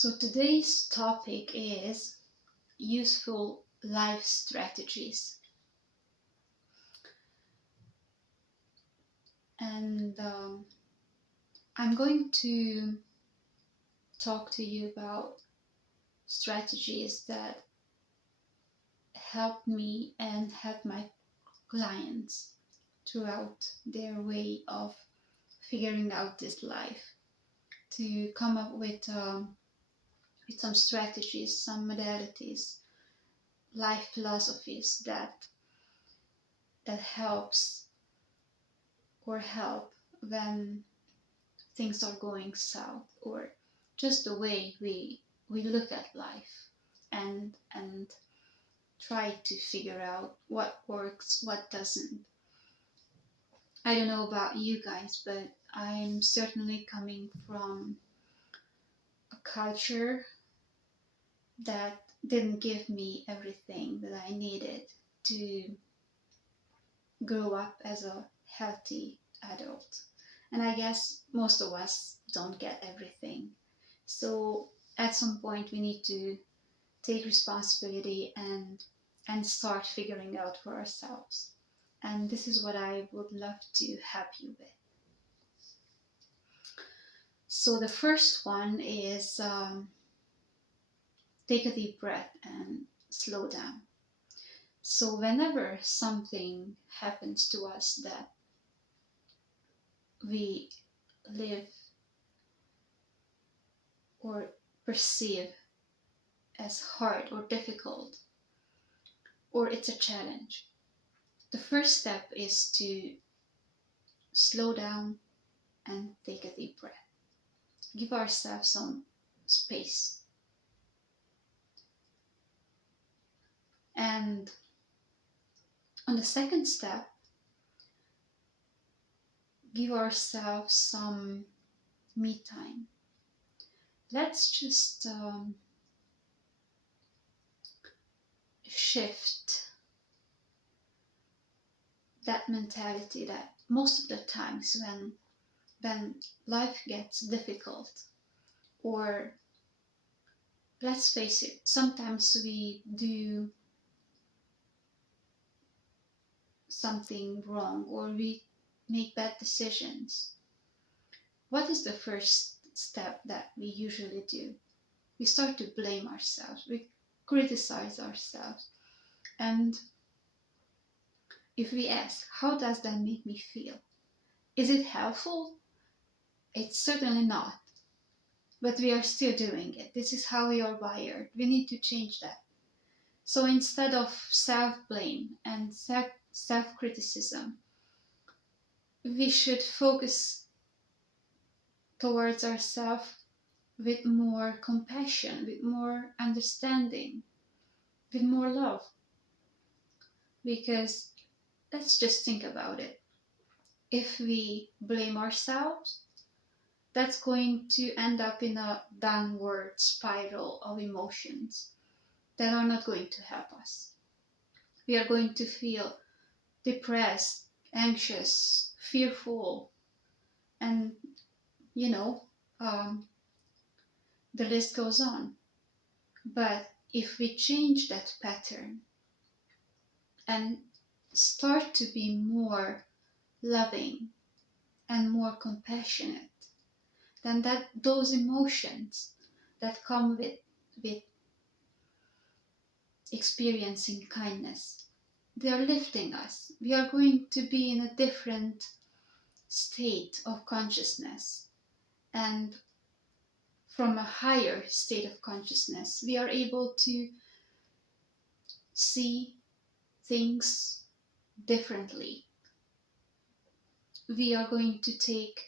So today's topic is useful life strategies. And I'm going to talk to you about strategies that help me and help my clients throughout their way of figuring out this life, to come up with some strategies, some modalities, life philosophies that helps or help when things are going south, or just the way we look at life and try to figure out what works, what doesn't. I don't know about you guys, but I'm certainly coming from a culture that didn't give me everything that I needed to grow up as a healthy adult. And I guess most of us don't get everything. So at some point we need to take responsibility and start figuring out for ourselves. And this is what I would love to help you with. So the first one is take a deep breath and slow down. So whenever something happens to us that we live or perceive as hard or difficult, or it's a challenge, the first step is to slow down and take a deep breath. Give ourselves some space. And on the second step, give ourselves some me time. Let's just shift that mentality that most of the times when life gets difficult, or let's face it, sometimes we do something wrong or we make bad decisions. What is the first step that we usually do? We start to blame ourselves, we criticize ourselves. And if we ask, how does that make me feel? Is it helpful? It's certainly not. But we are still doing it. This is how we are wired. We need to change that. So instead of self-blame and self-criticism, we should focus towards ourselves with more compassion, with more understanding, with more love. Because let's just think about it. If we blame ourselves, that's going to end up in a downward spiral of emotions that are not going to help us. We are going to feel depressed, anxious, fearful, and um, the list goes on. But if we change that pattern and start to be more loving and more compassionate, then those emotions that come with experiencing kindness, they are lifting us. We are going to be in a different state of consciousness, and from a higher state of consciousness we are able to see things differently. We are going to take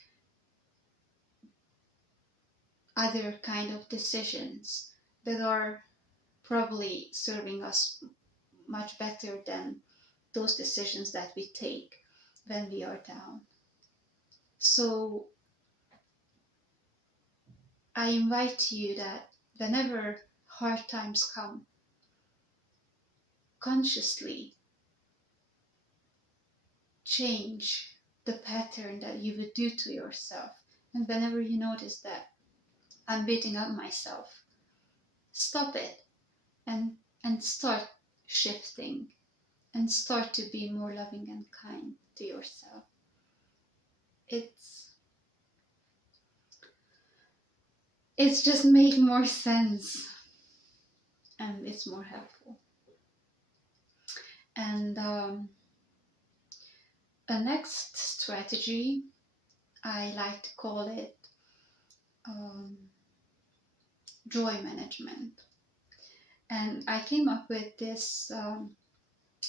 other kind of decisions that are probably serving us much better than those decisions that we take when we are down. So I invite you that whenever hard times come, consciously change the pattern that you would do to yourself. And whenever you notice that I'm beating up myself, stop it and start shifting and start to be more loving and kind to yourself. It's just made more sense and it's more helpful. And a next strategy, I like to call it um, joy management. And I came up with this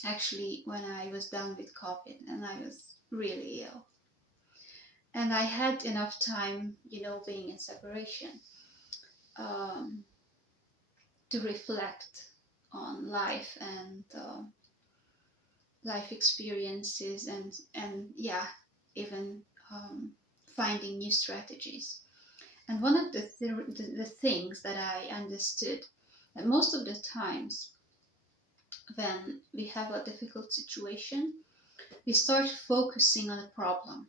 actually when I was down with COVID and I was really ill. And I had enough time, being in separation, um, to reflect on life and life experiences and yeah, even finding new strategies. And one of the things that I understood that most of the times when we have a difficult situation, we start focusing on a problem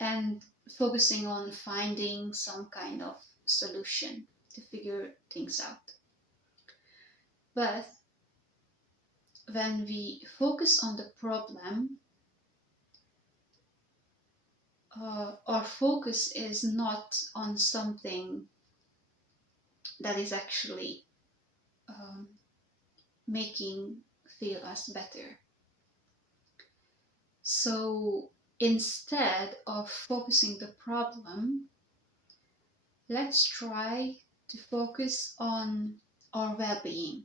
and focusing on finding some kind of solution to figure things out. But when we focus on the problem, our focus is not on something that is actually um, making feel us better. So instead of focusing the problem, let's try to focus on our well-being.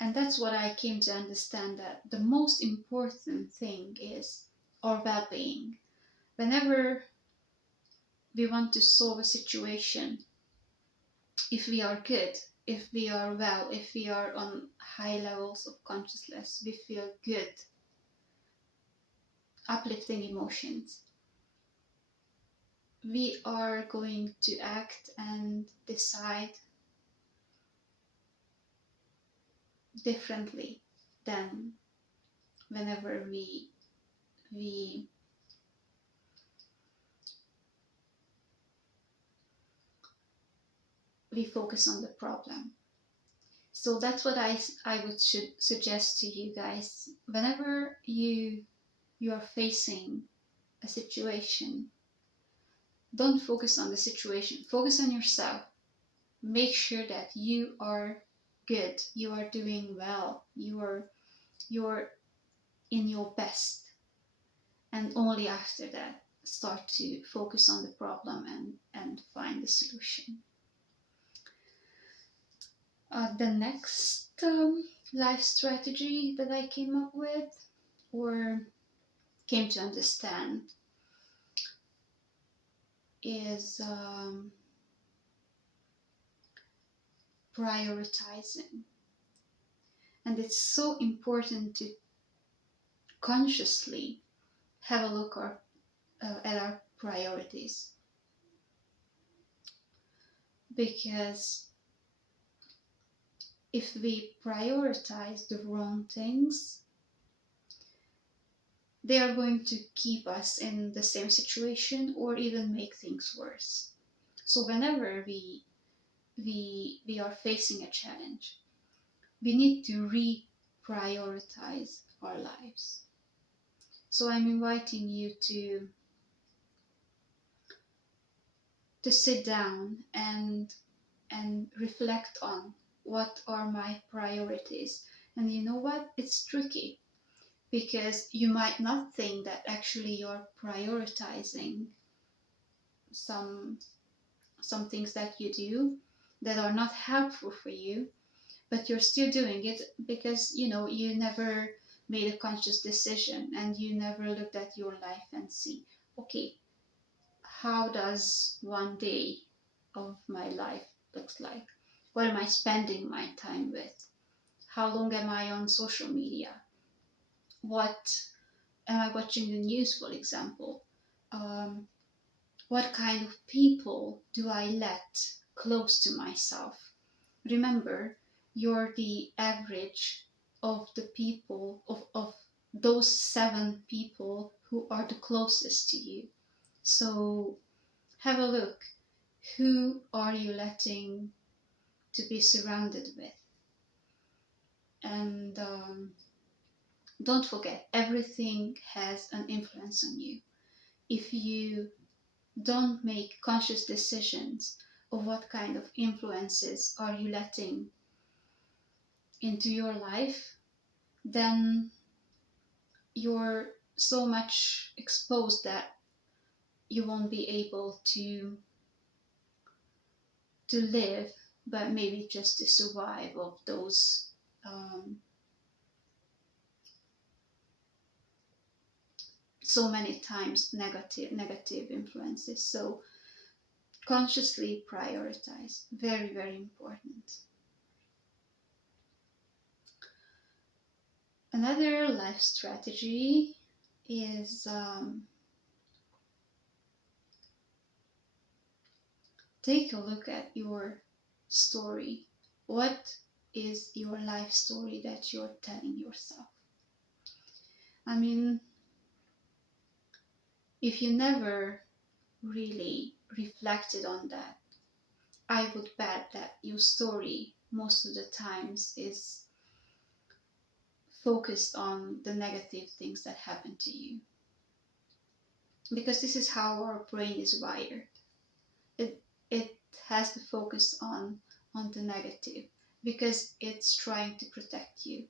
And that's what I came to understand, that the most important thing is our well-being. Whenever we want to solve a situation, if we are good, if we are well, if we are on high levels of consciousness, we feel good, uplifting emotions, we are going to act and decide differently than whenever we we focus on the problem. So that's what I would suggest to you guys. Whenever you are facing a situation, don't focus on the situation. Focus on yourself. Make sure that you are good. You are doing well. You're in your best. And only after that, start to focus on the problem and find the solution. The next life strategy that I came up with or came to understand is prioritizing. And it's so important to consciously have a look at our priorities, because if we prioritize the wrong things, they are going to keep us in the same situation or even make things worse. So whenever we are facing a challenge, we need to reprioritize our lives. So I'm inviting you to sit down and reflect on what are my priorities. And you know what? It's tricky because you might not think that actually you're prioritizing some things that you do that are not helpful for you, but you're still doing it because you never made a conscious decision and you never looked at your life and see, okay, how does one day of my life looks like? What am I spending my time with? How long am I on social media? What am I watching the news, for example? um, what kind of people do I let close to myself? Remember, you're the average of the people, of those 7 people who are the closest to you. So have a look. Who are you letting to be surrounded with? And don't forget, everything has an influence on you. If you don't make conscious decisions of what kind of influences are you letting into your life, then you're so much exposed that you won't be able to live, but maybe just to survive of those so many times negative influences. So consciously prioritize, very, very important. Another life strategy is take a look at your story. What is your life story that you're telling yourself? I mean, if you never really reflected on that, I would bet that your story most of the times is focused on the negative things that happen to you. Because this is how our brain is wired. It has to focus on the negative because it's trying to protect you.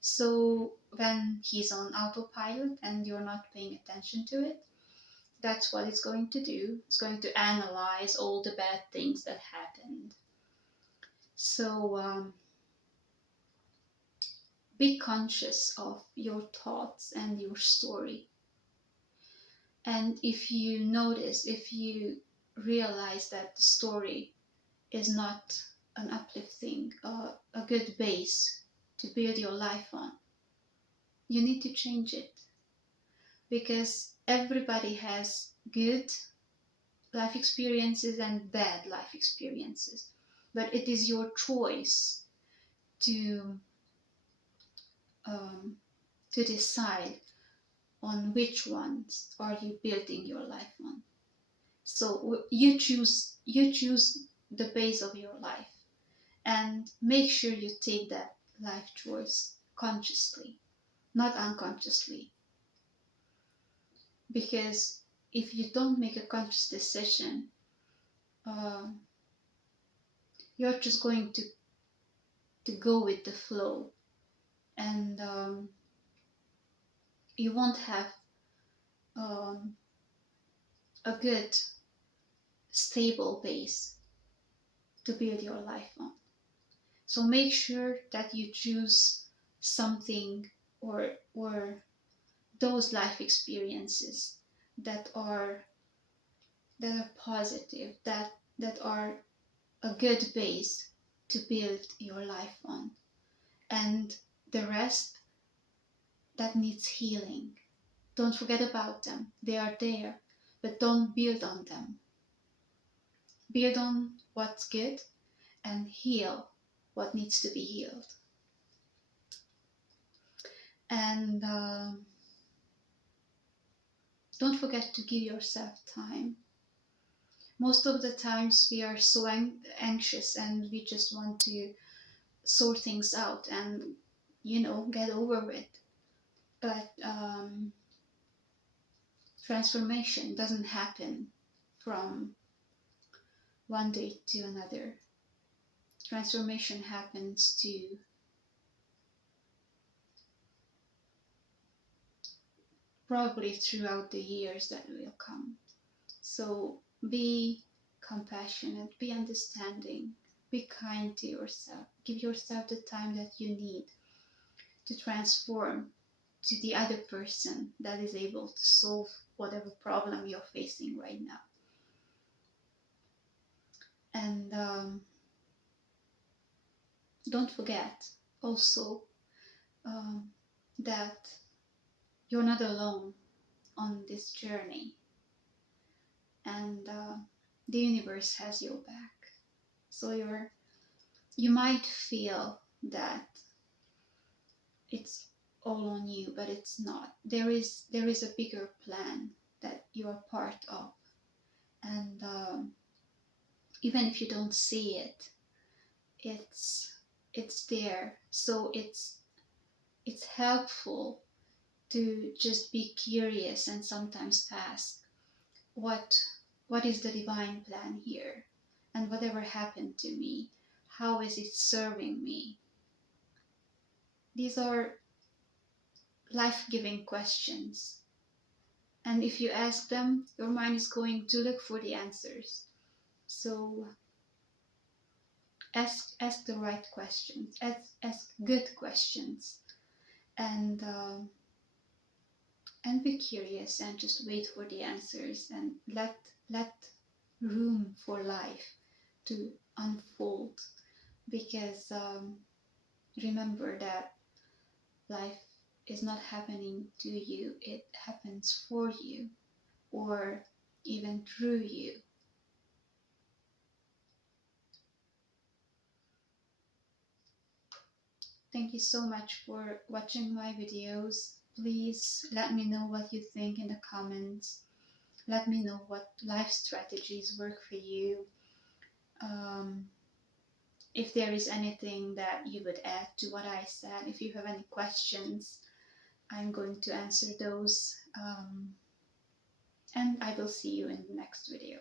So when he's on autopilot and you're not paying attention to it, that's what it's going to do. It's going to analyze all the bad things that happened. So be conscious of your thoughts and your story. And if you notice, if you realize that the story is not an uplifting, a good base to build your life on, you need to change it. Because everybody has good life experiences and bad life experiences. But it is your choice to um, to decide on which ones are you building your life on. So you choose the base of your life, and make sure you take that life choice consciously, not unconsciously. Because if you don't make a conscious decision, uh, you're just going to go with the flow, and you won't have um, a good stable base to build your life on. So make sure that you choose something, or those life experiences that are positive, that are a good base to build your life on. And the rest that needs healing, don't forget about them. They are there, but don't build on them. Build on what's good and heal what needs to be healed. And don't forget to give yourself time. Most of the times we are so anxious and we just want to sort things out and, get over it. But transformation doesn't happen from one day to another. Transformation happens to probably throughout the years that will come. So be compassionate, be understanding, be kind to yourself. Give yourself the time that you need to transform to the other person that is able to solve whatever problem you're facing right now. And don't forget also um, that you're not alone on this journey, and the universe has your back. So you might feel that it's all on you, but it's not. There is a bigger plan that you are part of, and even if you don't see it, it's there. So it's helpful to just be curious and sometimes ask, what what is the divine plan here? And whatever happened to me, how is it serving me? These are life-giving questions. And if you ask them, your mind is going to look for the answers. So ask the right questions, ask good questions, and be curious and just wait for the answers, and let room for life to unfold. Because remember that life is not happening to you, it happens for you, or even through you. Thank you so much for watching my videos. Please let me know what you think in the comments. Let me know what life strategies work for you. Um, if there is anything that you would add to what I said, if you have any questions, I'm going to answer those. And I will see you in the next video.